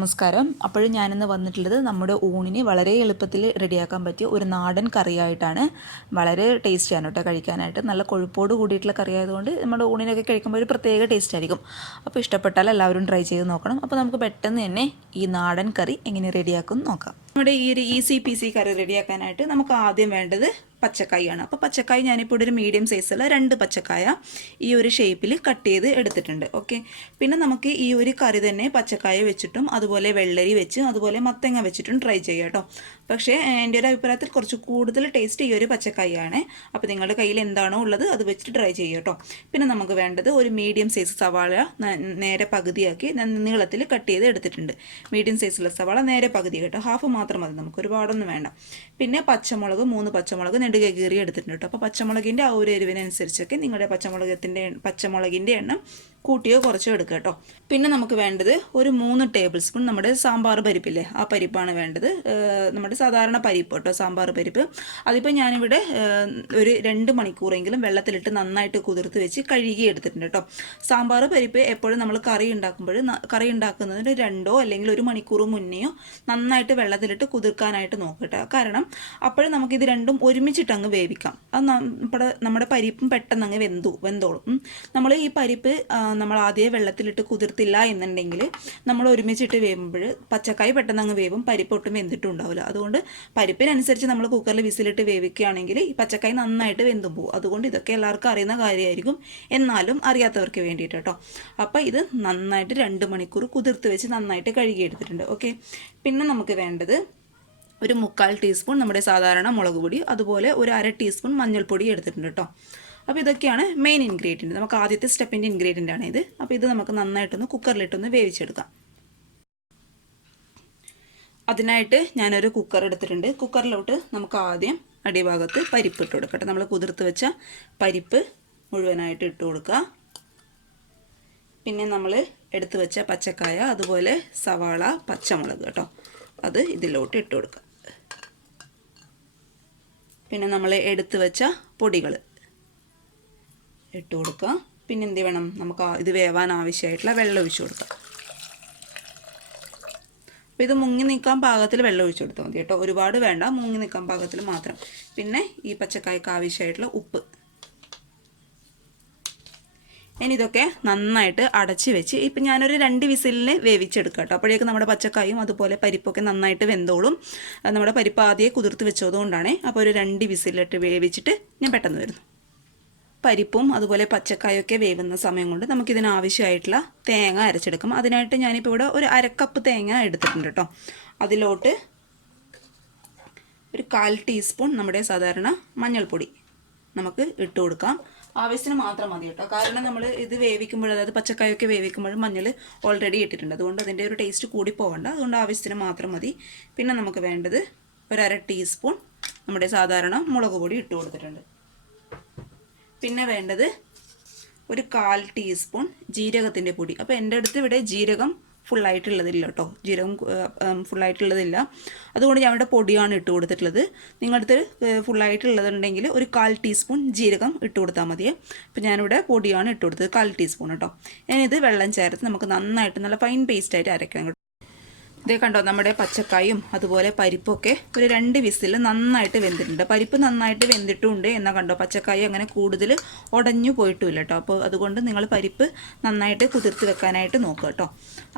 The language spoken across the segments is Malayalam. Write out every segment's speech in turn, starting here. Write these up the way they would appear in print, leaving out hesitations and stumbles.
നമസ്കാരം. അപ്പോഴും ഞാനിന്ന് വന്നിട്ടുള്ളത് നമ്മുടെ ഊണിന് വളരെ എളുപ്പത്തിൽ റെഡിയാക്കാൻ പറ്റിയ ഒരു നാടൻ കറിയായിട്ടാണ്. വളരെ ടേസ്റ്റിയാണ് കേട്ടോ കഴിക്കാനായിട്ട്. നല്ല കൊഴുപ്പോട് കൂടിയിട്ടുള്ള കറി ആയതുകൊണ്ട് നമ്മുടെ ഊണിനൊക്കെ കഴിക്കുമ്പോൾ ഒരു പ്രത്യേക ടേസ്റ്റ് ആയിരിക്കും. അപ്പോൾ ഇഷ്ടപ്പെട്ടാൽ എല്ലാവരും ട്രൈ ചെയ്ത് നോക്കണം. അപ്പോൾ നമുക്ക് പെട്ടെന്ന് തന്നെ ഈ നാടൻ കറി എങ്ങനെ റെഡിയാക്കും നോക്കാം. നമ്മുടെ ഈ ഒരു ഈസി പീസി കറി റെഡിയാക്കാനായിട്ട് നമുക്ക് ആദ്യം വേണ്ടത് പച്ചക്കായാണ്. അപ്പോൾ പച്ചക്കായ ഞാനിപ്പോൾ ഒരു മീഡിയം സൈസുള്ള 2 പച്ചക്കായ ഈ ഒരു ഷേപ്പിൽ കട്ട് ചെയ്ത് എടുത്തിട്ടുണ്ട്. ഓക്കെ, പിന്നെ നമുക്ക് ഈ ഒരു കറി തന്നെ പച്ചക്കായ വെച്ചിട്ടും അതുപോലെ വെള്ളരി വെച്ച് അതുപോലെ മത്തങ്ങ വെച്ചിട്ടും ട്രൈ ചെയ്യാം കേട്ടോ. പക്ഷേ എൻ്റെ ഒരു അഭിപ്രായത്തിൽ കുറച്ച് കൂടുതൽ ടേസ്റ്റ് ഈ ഒരു പച്ചക്കായാണ്. അപ്പോൾ നിങ്ങളുടെ കയ്യിൽ എന്താണോ ഉള്ളത് അത് വെച്ചിട്ട് ട്രൈ ചെയ്യുക കേട്ടോ. പിന്നെ നമുക്ക് വേണ്ടത് ഒരു മീഡിയം സൈസ് സവാള നേരെ പകുതിയാക്കി നീളത്തിൽ കട്ട് ചെയ്ത് എടുത്തിട്ടുണ്ട്. മീഡിയം സൈസുള്ള സവാള നേരെ പകുതി കേട്ടോ, ഹാഫ് മാത്രം മതി, നമുക്ക് ഒരുപാടൊന്നും വേണ്ട. പിന്നെ പച്ചമുളക് 3 പച്ചമുളക് നെടുകെ കീറി എടുത്തിട്ടുണ്ട് കേട്ടോ. അപ്പോൾ പച്ചമുളകിൻ്റെ ആ ഒരു എരിവിനനുസരിച്ചൊക്കെ നിങ്ങളുടെ പച്ചമുളകിൻ്റെ എണ്ണം കൂട്ടിയോ കുറച്ചോ എടുക്കുക കേട്ടോ. പിന്നെ നമുക്ക് വേണ്ടത് ഒരു 3 ടേബിൾ സ്പൂൺ നമ്മുടെ സാമ്പാർ പരിപ്പില്ലേ, ആ പരിപ്പാണ് വേണ്ടത്. നമ്മുടെ സാധാരണ പരിപ്പ് കേട്ടോ, സാമ്പാർ പരിപ്പ്. അതിപ്പോൾ ഞാനിവിടെ ഒരു 2 മണിക്കൂറെങ്കിലും വെള്ളത്തിലിട്ട് നന്നായിട്ട് കുതിർത്ത് വെച്ച് കഴുകി എടുത്തിട്ടുണ്ട് കേട്ടോ. സാമ്പാർ പരിപ്പ് എപ്പോഴും നമ്മൾ കറി ഉണ്ടാക്കുന്നതിന് 2 അല്ലെങ്കിൽ 1 മണിക്കൂർ മുന്നെയോ നന്നായിട്ട് വെള്ളത്തിലിട്ട് കുതിർക്കാനായിട്ട് നോക്കട്ടെ. കാരണം അപ്പോഴും നമുക്കിത് രണ്ടും ഒരുമിച്ചിട്ട് അങ്ങ് വേവിക്കാം. അത് നമ്മുടെ പരിപ്പും പെട്ടെന്ന് അങ്ങ് വെന്തോളും. നമ്മൾ ഈ പരിപ്പ് നമ്മൾ ആദ്യം വെള്ളത്തിലിട്ട് കുതിർത്തില്ല എന്നുണ്ടെങ്കിൽ നമ്മൾ ഒരുമിച്ചിട്ട് വേവുമ്പോൾ പച്ചക്കായ പെട്ടെന്ന് അങ്ങ് വേവും, പരിപ്പ് ഒട്ടും വെന്തിട്ടുണ്ടാവില്ല. അതുകൊണ്ട് പരിപ്പിനനുസരിച്ച് നമ്മൾ കുക്കറിൽ വിസിലിട്ട് വേവിക്കുകയാണെങ്കിൽ ഈ പച്ചക്കായ നന്നായിട്ട് വെന്തും പോകും. അതുകൊണ്ട് ഇതൊക്കെ എല്ലാവർക്കും അറിയുന്ന കാര്യമായിരിക്കും, എന്നാലും അറിയാത്തവർക്ക് വേണ്ടിയിട്ട് കേട്ടോ. അപ്പോൾ ഇത് നന്നായിട്ട് 2 മണിക്കൂർ കുതിർത്ത് വെച്ച് നന്നായിട്ട് കഴുകിയെടുത്തിട്ടുണ്ട്. ഓക്കെ, പിന്നെ നമുക്ക് വേണ്ടത് ഒരു 1/4 ടീസ്പൂൺ നമ്മുടെ സാധാരണ മുളക് പൊടി, അതുപോലെ ഒരു 1/2 ടീസ്പൂൺ മഞ്ഞൾപ്പൊടി എടുത്തിട്ടുണ്ട് കേട്ടോ. അപ്പോൾ ഇതൊക്കെയാണ് മെയിൻ ഇൻഗ്രീഡിയൻറ്റ്. നമുക്ക് ആദ്യത്തെ സ്റ്റെപ്പിൻ്റെ ഇൻഗ്രീഡിയൻ്റ് ആണ് ഇത്. അപ്പോൾ ഇത് നമുക്ക് നന്നായിട്ടൊന്ന് കുക്കറിലിട്ടൊന്ന് വേവിച്ചെടുക്കാം. അതിനായിട്ട് ഞാനൊരു കുക്കർ എടുത്തിട്ടുണ്ട്. കുക്കറിലോട്ട് നമുക്ക് ആദ്യം അടിഭാഗത്ത് പരിപ്പ് ഇട്ട് കൊടുക്കട്ടെ. നമ്മൾ കുതിർത്ത് വെച്ച പരിപ്പ് മുഴുവനായിട്ട് ഇട്ട് കൊടുക്കുക. പിന്നെ നമ്മൾ എടുത്തു വെച്ച പച്ചക്കായ, അതുപോലെ സവാള, പച്ചമുളക് കേട്ടോ, അത് ഇതിലോട്ട് ഇട്ട് കൊടുക്കുക. പിന്നെ നമ്മൾ എടുത്തു വെച്ച പൊടികൾ ഇട്ട് കൊടുക്കുക. പിന്നെ എന്ത് വേണം, നമുക്ക് ഇത് വേവാൻ ആവശ്യമായിട്ടുള്ള വെള്ളം ഒഴിച്ചു കൊടുക്കുക. അപ്പോൾ ഇത് മുങ്ങി നിൽക്കാൻ പാകത്തിൽ വെള്ളം ഒഴിച്ചു കൊടുത്താൽ മതി കേട്ടോ, ഒരുപാട് വേണ്ട, മുങ്ങി നിൽക്കാൻ പാകത്തിൽ മാത്രം. പിന്നെ ഈ പച്ചക്കായ്ക്ക് ആവശ്യമായിട്ടുള്ള ഉപ്പ്. ഇനി ഇതൊക്കെ നന്നായിട്ട് അടച്ച് വെച്ച് ഇപ്പം ഞാനൊരു 2 വിസിലിന് വേവിച്ചെടുക്കാം കേട്ടോ. അപ്പോഴേക്കും നമ്മുടെ പച്ചക്കായും അതുപോലെ പരിപ്പൊക്കെ നന്നായിട്ട് വെന്തോളും. നമ്മുടെ പരിപ്പ് ആദ്യം കുതിർത്ത് വെച്ചതുകൊണ്ടാണ്. അപ്പോൾ ഒരു 2 വിസിലിട്ട് വേവിച്ചിട്ട് ഞാൻ പെട്ടെന്ന് വരുന്നു. പരിപ്പും അതുപോലെ പച്ചക്കായൊക്കെ വേവുന്ന സമയം കൊണ്ട് നമുക്കിതിനാവശ്യമായിട്ടുള്ള തേങ്ങ അരച്ചെടുക്കാം. അതിനായിട്ട് ഞാനിപ്പോൾ ഇവിടെ ഒരു 1/2 കപ്പ് തേങ്ങ എടുത്തിട്ടുണ്ട് കേട്ടോ. അതിലോട്ട് ഒരു 1/4 ടീസ്പൂൺ നമ്മുടെ സാധാരണ മഞ്ഞൾപ്പൊടി നമുക്ക് ഇട്ട് കൊടുക്കാം. ആവശ്യത്തിന് മാത്രം മതി കേട്ടോ. കാരണം നമ്മൾ ഇത് വേവിക്കുമ്പോൾ, അതായത് പച്ചക്കായൊക്കെ വേവിക്കുമ്പോൾ മഞ്ഞൾ ഓൾറെഡി ഇട്ടിട്ടുണ്ട്, അതുകൊണ്ട് അതിൻ്റെ ഒരു ടേസ്റ്റ് കൂടി പോകണ്ട. അതുകൊണ്ട് ആവശ്യത്തിന് മാത്രം മതി. പിന്നെ നമുക്ക് വേണ്ടത് ഒരു 1/2 ടീസ്പൂൺ നമ്മുടെ സാധാരണ മുളക് പൊടി ഇട്ട് കൊടുത്തിട്ടുണ്ട്. പിന്നെ വേണ്ടത് ഒരു 1/4 ടീസ്പൂൺ ജീരകത്തിൻ്റെ പൊടി. അപ്പോൾ എൻ്റെ അടുത്ത് ഇവിടെ ജീരകം ഫുള്ളായിട്ടുള്ളതില്ല കേട്ടോ, ജീരകം ഫുള്ളായിട്ടുള്ളതില്ല, അതുകൊണ്ട് ഞാൻ ഇവിടെ പൊടിയാണ് ഇട്ട് കൊടുത്തിട്ടുള്ളത്. നിങ്ങളുടെ അടുത്ത് ഫുള്ളായിട്ടുള്ളതുണ്ടെങ്കിൽ ഒരു 1/4 ടീസ്പൂൺ ജീരകം ഇട്ട് കൊടുത്താൽ മതിയേ. അപ്പോൾ ഞാനിവിടെ പൊടിയാണ് ഇട്ട് കൊടുത്തത്, 1/4 ടീസ്പൂൺ കേട്ടോ. ഞാനിത് വെള്ളം ചേർത്ത് നമുക്ക് നന്നായിട്ട് നല്ല ഫൈൻ പേസ്റ്റായിട്ട് അരയ്ക്കണം കേട്ടോ. ഇതേ കണ്ടോ, നമ്മുടെ പച്ചക്കായും അതുപോലെ പരിപ്പൊക്കെ ഒരു 2 വിസിൽ നന്നായിട്ട് വെന്തിട്ടുണ്ട്. പരിപ്പ് നന്നായിട്ട് വെന്തിട്ടുണ്ട് എന്നാൽ കണ്ടോ, പച്ചക്കായ അങ്ങനെ കൂടുതൽ ഉടഞ്ഞു പോയിട്ടുമില്ല കേട്ടോ. അപ്പോൾ അതുകൊണ്ട് നിങ്ങൾ പരിപ്പ് നന്നായിട്ട് കുതിർത്ത് വെക്കാനായിട്ട് നോക്കുക കേട്ടോ.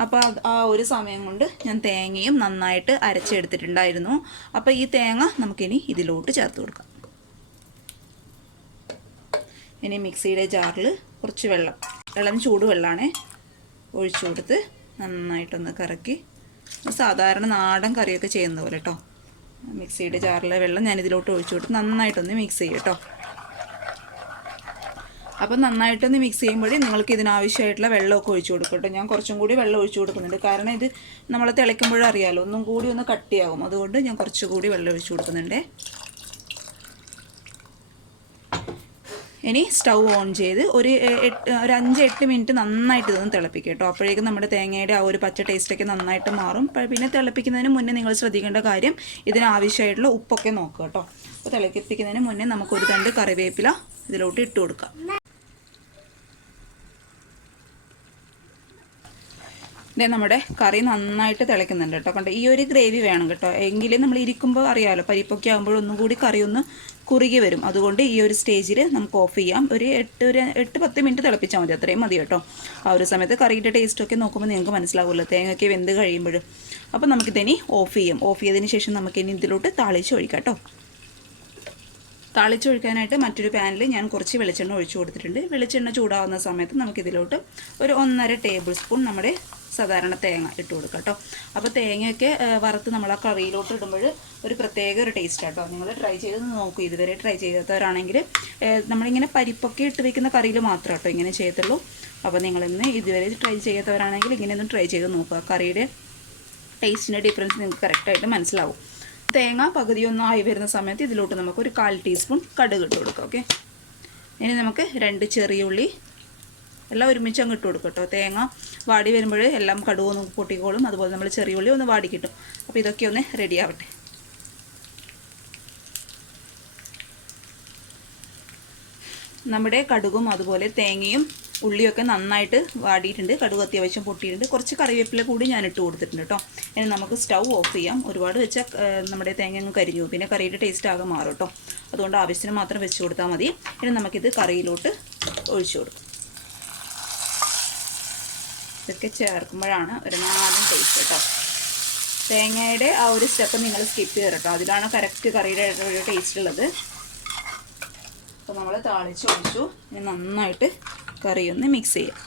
അപ്പോൾ ആ ഒരു സമയം കൊണ്ട് ഞാൻ തേങ്ങയും നന്നായിട്ട് അരച്ചെടുത്തിട്ടുണ്ടായിരുന്നു. അപ്പോൾ ഈ തേങ്ങ നമുക്കിനി ഇതിലോട്ട് ചേർത്ത് കൊടുക്കാം. ഇനി മിക്സിയുടെ ജാറിൽ കുറച്ച് വെള്ളം ചൂടുവെള്ളമാണ് ഒഴിച്ചു കൊടുത്ത് നന്നായിട്ടൊന്ന് കറക്കി, സാധാരണ നാടൻ കറിയൊക്കെ ചെയ്യുന്ന പോലെ കേട്ടോ. മിക്സിയുടെ ജാറിലെ വെള്ളം ഞാൻ ഇതിലോട്ട് ഒഴിച്ചു കൊടുത്ത് നന്നായിട്ടൊന്ന് മിക്സ് ചെയ്യും കേട്ടോ. അപ്പം നന്നായിട്ടൊന്ന് മിക്സ് ചെയ്യുമ്പോഴേ നിങ്ങൾക്ക് ഇതിനാവശ്യമായിട്ടുള്ള വെള്ളമൊക്കെ ഒഴിച്ചു കൊടുക്കും കേട്ടോ. ഞാൻ കുറച്ചും കൂടി വെള്ളം ഒഴിച്ചു കൊടുക്കുന്നുണ്ട്, കാരണം ഇത് നമ്മൾ തിളയ്ക്കുമ്പോഴും അറിയാമല്ലോ, ഒന്നും കൂടി ഒന്ന് കട്ടിയാകും. അതുകൊണ്ട് ഞാൻ കുറച്ചുകൂടി വെള്ളം ഒഴിച്ചു കൊടുക്കുന്നുണ്ട്. ഇനി സ്റ്റൗ ഓൺ ചെയ്ത് ഒരു 5-8 മിനിറ്റ് നന്നായിട്ട് ഇതൊന്ന് തിളപ്പിക്കുക കേട്ടോ. അപ്പോഴേക്കും നമ്മുടെ തേങ്ങയുടെ ആ ഒരു പച്ച ടേസ്റ്റൊക്കെ നന്നായിട്ട് മാറും. പിന്നെ തിളപ്പിക്കുന്നതിന് മുന്നേ നിങ്ങൾ ശ്രദ്ധിക്കേണ്ട കാര്യം, ഇതിനാവശ്യമായിട്ടുള്ള ഉപ്പൊക്കെ നോക്കുക കേട്ടോ. അപ്പോൾ തിളപ്പിക്കുന്നതിന് മുന്നേ നമുക്കൊരു 2 കറിവേപ്പില ഇതിലോട്ട് ഇട്ട് കൊടുക്കാം. ഇതേ നമ്മുടെ കറി നന്നായിട്ട് തിളയ്ക്കുന്നുണ്ട് കേട്ടോ. കണ്ടോ, ഈ ഒരു ഗ്രേവി വേണം കേട്ടോ, എങ്കിലും നമ്മൾ ഇരിക്കുമ്പോൾ അറിയാമല്ലോ പരിപ്പൊക്കെ ആകുമ്പോൾ ഒന്നും കൂടി കറി ഒന്ന് കുറുകി വരും. അതുകൊണ്ട് ഈ ഒരു സ്റ്റേജിൽ നമുക്ക് ഓഫ് ചെയ്യാം. ഒരു 8-10 മിനിറ്റ് തിളപ്പിച്ചാൽ മതി, അത്രയും മതി കേട്ടോ. ആ ഒരു സമയത്ത് കറിയുടെ ടേസ്റ്റൊക്കെ നോക്കുമ്പോൾ നിങ്ങൾക്ക് മനസ്സിലാവുമല്ലോ, തേങ്ങയൊക്കെ വെന്ത് കഴിയുമ്പോൾ. അപ്പോൾ നമുക്കിതിനി ഓഫ് ചെയ്യാം. ഓഫ് ചെയ്തതിന് ശേഷം നമുക്കിനി ഇതിലോട്ട് താളിച്ച് ഒഴിക്കാം കേട്ടോ. താളിച്ചൊഴിക്കാനായിട്ട് മറ്റൊരു പാനിൽ ഞാൻ കുറച്ച് വെളിച്ചെണ്ണ ഒഴിച്ചു കൊടുത്തിട്ടുണ്ട്. വെളിച്ചെണ്ണ ചൂടാവുന്ന സമയത്ത് നമുക്കിതിലോട്ട് ഒരു 1.5 ടേബിൾ സ്പൂൺ നമ്മുടെ സാധാരണ തേങ്ങ ഇട്ട് കൊടുക്കാം കേട്ടോ. അപ്പോൾ തേങ്ങയൊക്കെ വറുത്ത് നമ്മൾ ആ കറിയിലോട്ട് ഇടുമ്പോൾ ഒരു പ്രത്യേക ഒരു ടേസ്റ്റ് കേട്ടോ. നിങ്ങൾ ട്രൈ ചെയ്ത് നോക്കൂ. ഇതുവരെ ട്രൈ ചെയ്യാത്തവരാണെങ്കിൽ നമ്മളിങ്ങനെ പരിപ്പൊക്കെ ഇട്ട് വെക്കുന്ന കറിയിൽ മാത്രം കേട്ടോ ഇങ്ങനെ ചെയ്യത്തുള്ളൂ. അപ്പോൾ നിങ്ങളിന്ന് ഇതുവരെ ട്രൈ ചെയ്യാത്തവരാണെങ്കിൽ ഇങ്ങനെയൊന്നും ട്രൈ ചെയ്ത് നോക്കുക. കറിയുടെ ടേസ്റ്റിൻ്റെ ഡിഫറൻസ് നിങ്ങൾക്ക് കറക്റ്റായിട്ട് മനസ്സിലാവും. തേങ്ങ പകുതിയൊന്നും ആയി വരുന്ന സമയത്ത് ഇതിലോട്ട് നമുക്ക് ഒരു 1/4 ടീസ്പൂൺ കടുക് ഇട്ട് കൊടുക്കാം. ഓക്കെ, ഇനി നമുക്ക് 2 ചെറിയ ഉള്ളി എല്ലാം ഒരുമിച്ച് അങ്ങ് ഇട്ട് കൊടുക്കും കേട്ടോ. തേങ്ങ വാടി വരുമ്പോൾ എല്ലാം കടുക് ഒന്ന് പൊട്ടിക്കോളും. അതുപോലെ നമ്മൾ ചെറിയ ഉള്ളി ഒന്ന് വാടി കിട്ടും. അപ്പോൾ ഇതൊക്കെ ഒന്ന് റെഡി ആവട്ടെ. നമ്മുടെ കടുകും അതുപോലെ തേങ്ങയും ഉള്ളിയൊക്കെ നന്നായിട്ട് വാടിയിട്ടുണ്ട്. കടുക് അത്യാവശ്യം പൊട്ടിയിട്ടുണ്ട്. കുറച്ച് കറിവേപ്പില കൂടി ഞാൻ ഇട്ട് കൊടുത്തിട്ടുണ്ട് കേട്ടോ. ഇനി നമുക്ക് സ്റ്റൗ ഓഫ് ചെയ്യാം. ഒരുപാട് വെച്ചാൽ നമ്മുടെ തേങ്ങ അങ്ങ് കരിഞ്ഞു, പിന്നെ കറിയുടെ ടേസ്റ്റ് ആകെ മാറും കേട്ടോ. അതുകൊണ്ട് ആവശ്യത്തിന് മാത്രം വെച്ച് കൊടുത്താൽ മതി. ഇനി നമുക്കിത് കറിയിലോട്ട് ഒഴിച്ചു കൊടുക്കും. ഇതൊക്കെ ചേർക്കുമ്പോഴാണ് ഒരു നാടൻ ടേസ്റ്റ് കേട്ടോ. തേങ്ങയുടെ ആ ഒരു സ്റ്റെപ്പ് നിങ്ങൾ സ്കിപ്പ് ചെയ്ത് കേട്ടോ, അതിലാണ് കറക്റ്റ് കറിയുടെ ഒരു ടേസ്റ്റ് ഉള്ളത്. അപ്പോൾ നമ്മൾ താളിച്ച് ഒഴിച്ചു. ഇനി നന്നായിട്ട് കറി ഒന്ന് മിക്സ് ചെയ്യാം.